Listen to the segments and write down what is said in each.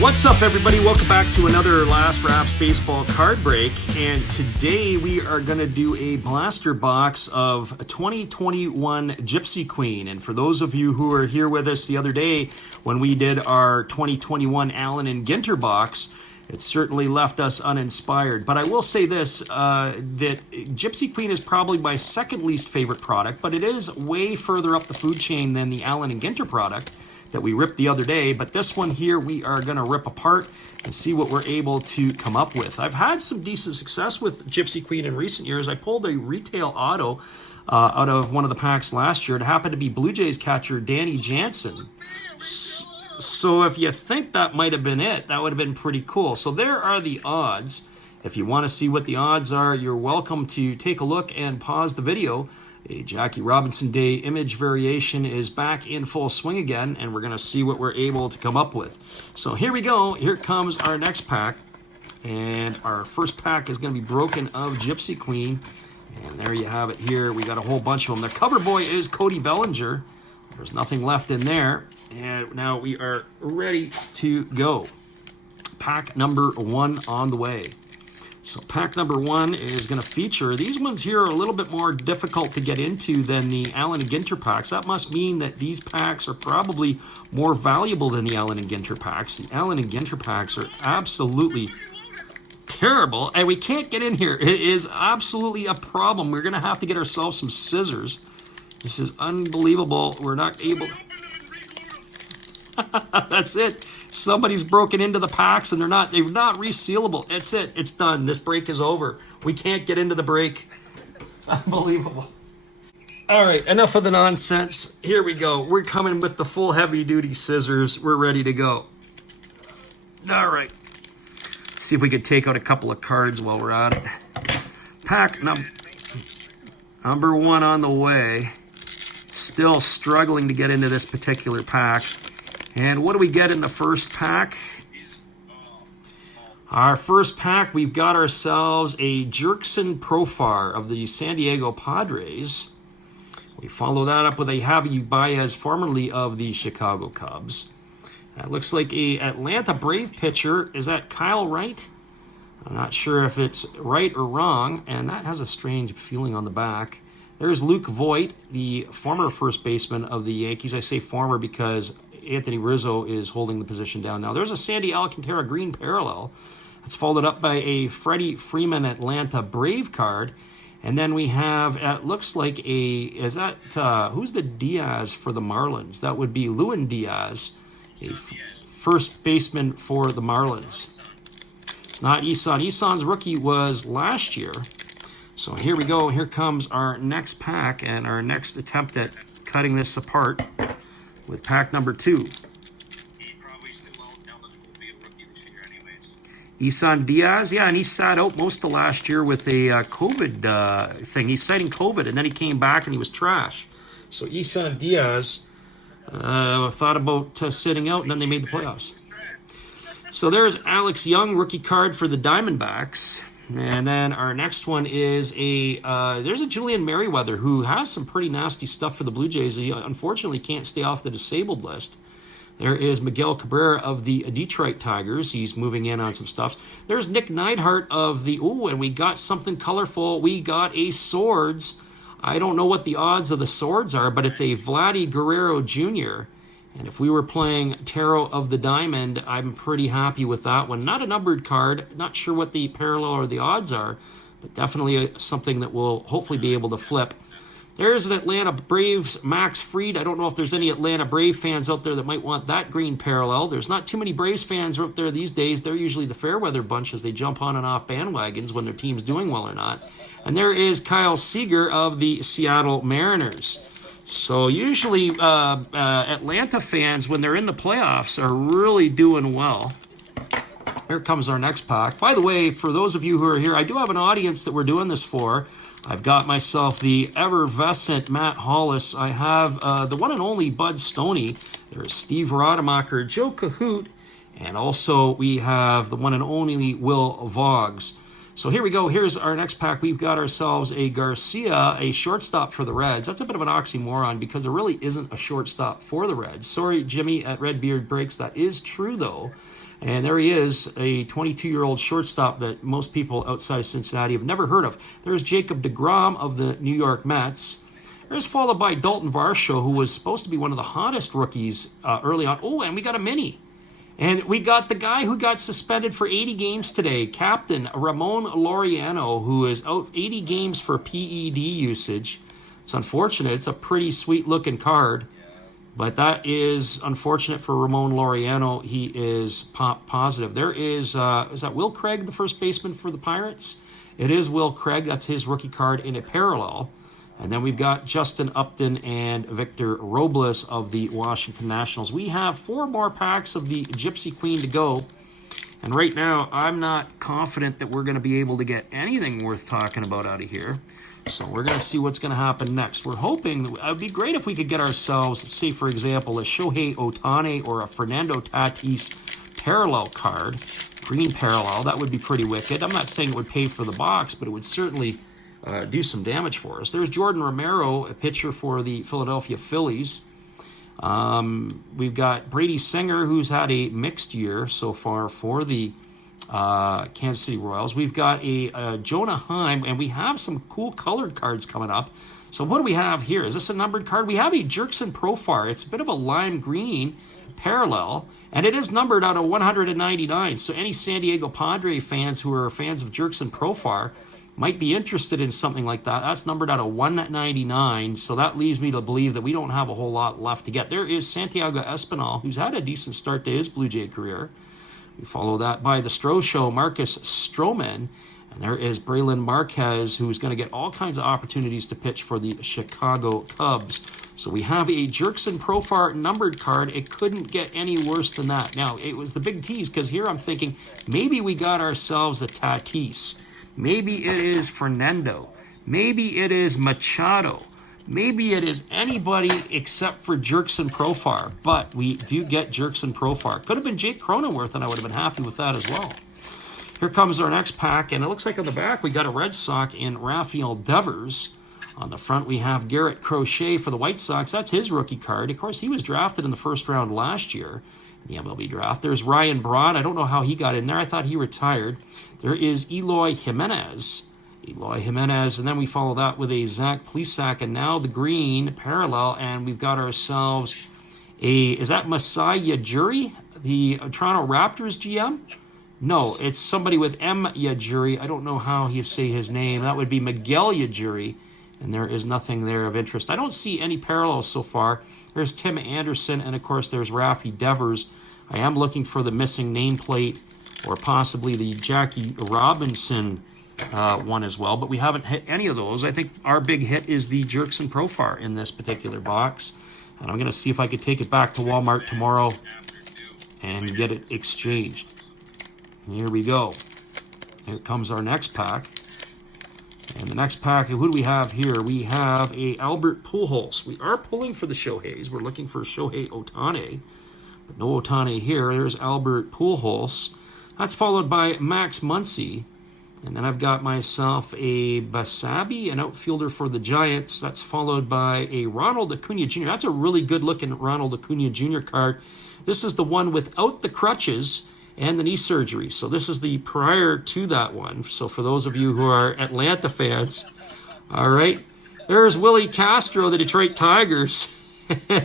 What's up, everybody? Welcome back to another Last Wraps Baseball card break. And today we are going to do a blaster box of 2021 Gypsy Queen. And for those of you who were here with us the other day when we did our 2021 Allen and Ginter box, it certainly left us uninspired. But I will say this, that Gypsy Queen is probably my second least favorite product, but it is way further up the food chain than the Allen and Ginter product that we ripped the other day. But this one here we are going to rip apart and see what we're able to come up with. I've had some decent success with Gypsy Queen in recent years. I pulled a retail auto out of one of the packs last year. It happened to be Blue Jays catcher Danny Jansen. So if you think that might have been it, that would have been pretty cool. So there are the odds. If you want to see what the odds are, you're welcome to take a look and pause the video. A Jackie Robinson Day image variation is back in full swing again, and we're going to see what we're able to come up with. So here we go. Here comes our next pack. And our first pack is going to be broken of Gypsy Queen. And there you have it here. We got a whole bunch of them. The cover boy is Cody Bellinger. There's nothing left in there. And now we are ready to go. Pack number 1 on the way. So pack number 1 is going to feature, these ones here are a little bit more difficult to get into than the Allen and Ginter packs. That must mean that these packs are probably more valuable than the Allen and Ginter packs. The Allen and Ginter packs are absolutely terrible, and we can't get in here. It is absolutely a problem. We're going to have to get ourselves some scissors. This is unbelievable. We're not able... That's it. Somebody's broken into the packs and they're not resealable. That's it. It's done. This break is over. We can't get into the break. It's unbelievable. All right, enough of the nonsense. Here we go. We're coming with the full heavy-duty scissors. We're ready to go. All right. See if we could take out a couple of cards while we're at it. Pack number 1 on the way. Still struggling to get into this particular pack. And what do we get in the first pack? Our first pack, we've got ourselves a Jurickson Profar of the San Diego Padres. We follow that up with a Javi Baez, formerly of the Chicago Cubs. That looks like a Atlanta Brave pitcher. Is that Kyle Wright? I'm not sure if it's right or wrong, and that has a strange feeling on the back. There's Luke Voigt, the former first baseman of the Yankees. I say former because Anthony Rizzo is holding the position down now. There's a Sandy Alcantara green parallel. It's followed up by a Freddie Freeman Atlanta Brave card. And then we have, it looks like who's the Diaz for the Marlins? That would be Lewin Diaz, a first baseman for the Marlins. It's not Isan. Isan's rookie was last year. So here we go. Here comes our next pack and our next attempt at cutting this apart with pack number 2. He probably still eligible to be a rookie this year anyways. Isan Diaz, yeah, and he sat out most of last year with a COVID thing. He's citing COVID, and then he came back and he was trash. So Isan Diaz thought about sitting out, and then they made the playoffs. So there's Alex Young, rookie card for the Diamondbacks. And then our next one is there's a Julian Merriweather who has some pretty nasty stuff for the Blue Jays. He unfortunately can't stay off the disabled list. There is Miguel Cabrera of the Detroit Tigers. He's moving in on some stuff. There's Nick Neidhart of the, and we got something colorful. We got a Swords. I don't know what the odds of the Swords are, but it's a Vladdy Guerrero Jr., and if we were playing Tarot of the Diamond, I'm pretty happy with that one. Not a numbered card. Not sure what the parallel or the odds are, but definitely something that we'll hopefully be able to flip. There's an Atlanta Braves Max Fried. I don't know if there's any Atlanta Brave fans out there that might want that green parallel. There's not too many Braves fans out there these days. They're usually the fair weather bunch as they jump on and off bandwagons when their team's doing well or not. And there is Kyle Seager of the Seattle Mariners. So usually Atlanta fans, when they're in the playoffs, are really doing well. Here comes our next pack. By the way, for those of you who are here, I do have an audience that we're doing this for. I've got myself the effervescent Matt Hollis. I have the one and only Bud Stoney. There's Steve Rademacher, Joe Cahoot, and also we have the one and only Will Vogs. So here we go. Here's our next pack. We've got ourselves a Garcia, a shortstop for the Reds. That's a bit of an oxymoron because there really isn't a shortstop for the Reds. Sorry, Jimmy at Redbeard Breaks. That is true, though. And there he is, a 22-year-old shortstop that most people outside of Cincinnati have never heard of. There's Jacob deGrom of the New York Mets. There's followed by Dalton Varsho, who was supposed to be one of the hottest rookies early on. Oh, and we got a mini. And we got the guy who got suspended for 80 games today, Captain Ramon Laureano, who is out 80 games for PED usage. It's unfortunate. It's a pretty sweet-looking card. But that is unfortunate for Ramon Laureano. He is positive. There is that Will Craig, the first baseman for the Pirates? It is Will Craig. That's his rookie card in a parallel. And then we've got Justin Upton and Victor Robles of the Washington Nationals. We have 4 more packs of the Gypsy Queen to go. And right now, I'm not confident that we're going to be able to get anything worth talking about out of here. So we're going to see what's going to happen next. We're hoping that it would be great if we could get ourselves, say, for example, a Shohei Ohtani or a Fernando Tatis parallel card, green parallel. That would be pretty wicked. I'm not saying it would pay for the box, but it would certainly do some damage for us. There's Jordan Romero, a pitcher for the Philadelphia Phillies. We've got Brady Singer, who's had a mixed year so far for the Kansas City Royals. We've got a Jonah Heim, and we have some cool colored cards coming up. So what do we have here? Is this a numbered card? We have a Jurickson Profar. It's a bit of a lime green parallel, and it is numbered out of 199. So any San Diego Padre fans who are fans of Jurickson Profar might be interested in something like that. That's numbered out of 199, so that leaves me to believe that we don't have a whole lot left to get. There is Santiago Espinal, who's had a decent start to his Blue Jay career. We follow that by the Stro Show, Marcus Stroman. And there is Braylon Marquez, who's going to get all kinds of opportunities to pitch for the Chicago Cubs. So we have a Jurickson Profar numbered card. It couldn't get any worse than that. Now, it was the big tease, because here I'm thinking maybe we got ourselves a Tatis. Maybe it is Fernando. Maybe it is Machado. Maybe it is anybody except for Jurickson Profar, but we do get Jurickson Profar. Could have been Jake Cronenworth, and I would have been happy with that as well. Here comes our next pack, and it looks like on the back we got a Red Sox in Rafael Devers. On the front we have Garrett Crochet for the White Sox. That's his rookie card. Of course, he was drafted in the first round last year in the MLB draft. There's Ryan Braun. I don't know how he got in there. I thought he retired. There is Eloy Jimenez. And then we follow that with a Zach Plesac, and now the green parallel, and we've got ourselves is that Masai Ujiri, the Toronto Raptors GM? No, it's somebody with M. Ujiri. I don't know how you say his name. That would be Miguel Ujiri, and there is nothing there of interest. I don't see any parallels so far. There's Tim Anderson, and of course there's Rafi Devers. I am looking for the missing nameplate, or possibly the Jackie Robinson one as well, but we haven't hit any of those. I think our big hit is the Jurickson Profar in this particular box, and I'm going to see if I could take it back to Walmart tomorrow and get it exchanged. Here we go. Here comes our next pack. And the next pack, who do we have here? We have a Albert Pujols. We are pulling for the Shoheis. We're looking for Shohei Ohtani, but no Ohtani here. There's Albert Pujols. That's followed by Max Muncy. And then I've got myself a Basabi, an outfielder for the Giants. That's followed by a Ronald Acuna Jr. That's a really good-looking Ronald Acuna Jr. card. This is the one without the crutches and the knee surgery. So this is the prior to that one. So for those of you who are Atlanta fans, all right, there's Willie Castro, the Detroit Tigers.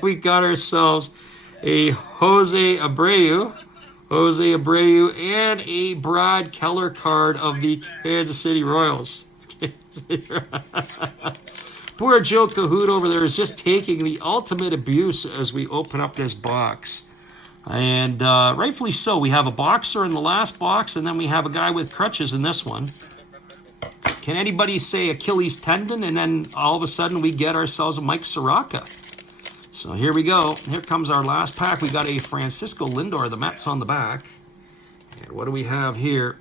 We got ourselves a Jose Abreu, and a Brad Keller card of the Kansas City Royals. Poor Joe Cahoot over there is just taking the ultimate abuse as we open up this box. And rightfully so. We have a boxer in the last box, and then we have a guy with crutches in this one. Can anybody say Achilles tendon, and then all of a sudden we get ourselves a Mike Soroka? So here we go. Here comes our last pack. We got a Francisco Lindor, the Mets on the back. And what do we have here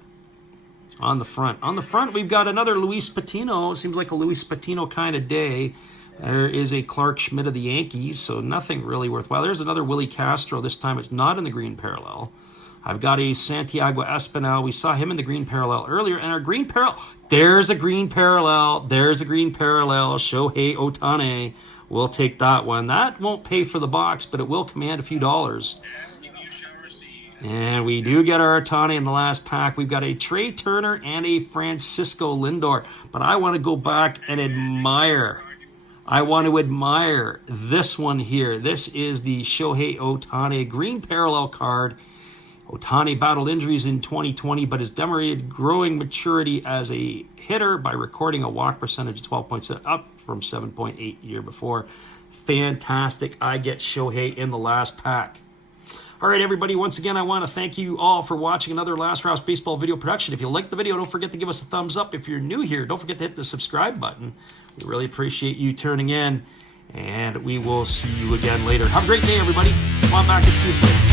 on the front? On the front, we've got another Luis Patino. Seems like a Luis Patino kind of day. There is a Clark Schmidt of the Yankees, so nothing really worthwhile. There's another Willie Castro. This time it's not in the green parallel. I've got a Santiago Espinal. We saw him in the green parallel earlier. And our green parallel, there's a green parallel. Shohei Ohtani. We'll take that one. That won't pay for the box, but it will command a few dollars. And we do get our Ohtani in the last pack. We've got a Trey Turner and a Francisco Lindor. But I want to go back and admire. I want to admire this one here. This is the Shohei Ohtani green parallel card. Ohtani battled injuries in 2020, but has demonstrated growing maturity as a hitter by recording a walk percentage of 12.7, up from 7.8 year before. Fantastic. I get Shohei in the last pack. All right, everybody, once again, I want to thank you all for watching another Last Rouse Baseball video production. If you liked the video, don't forget to give us a thumbs up. If you're new here, don't forget to hit the subscribe button. We really appreciate you tuning in, and we will see you again later. Have a great day, everybody. Come on back and see us later.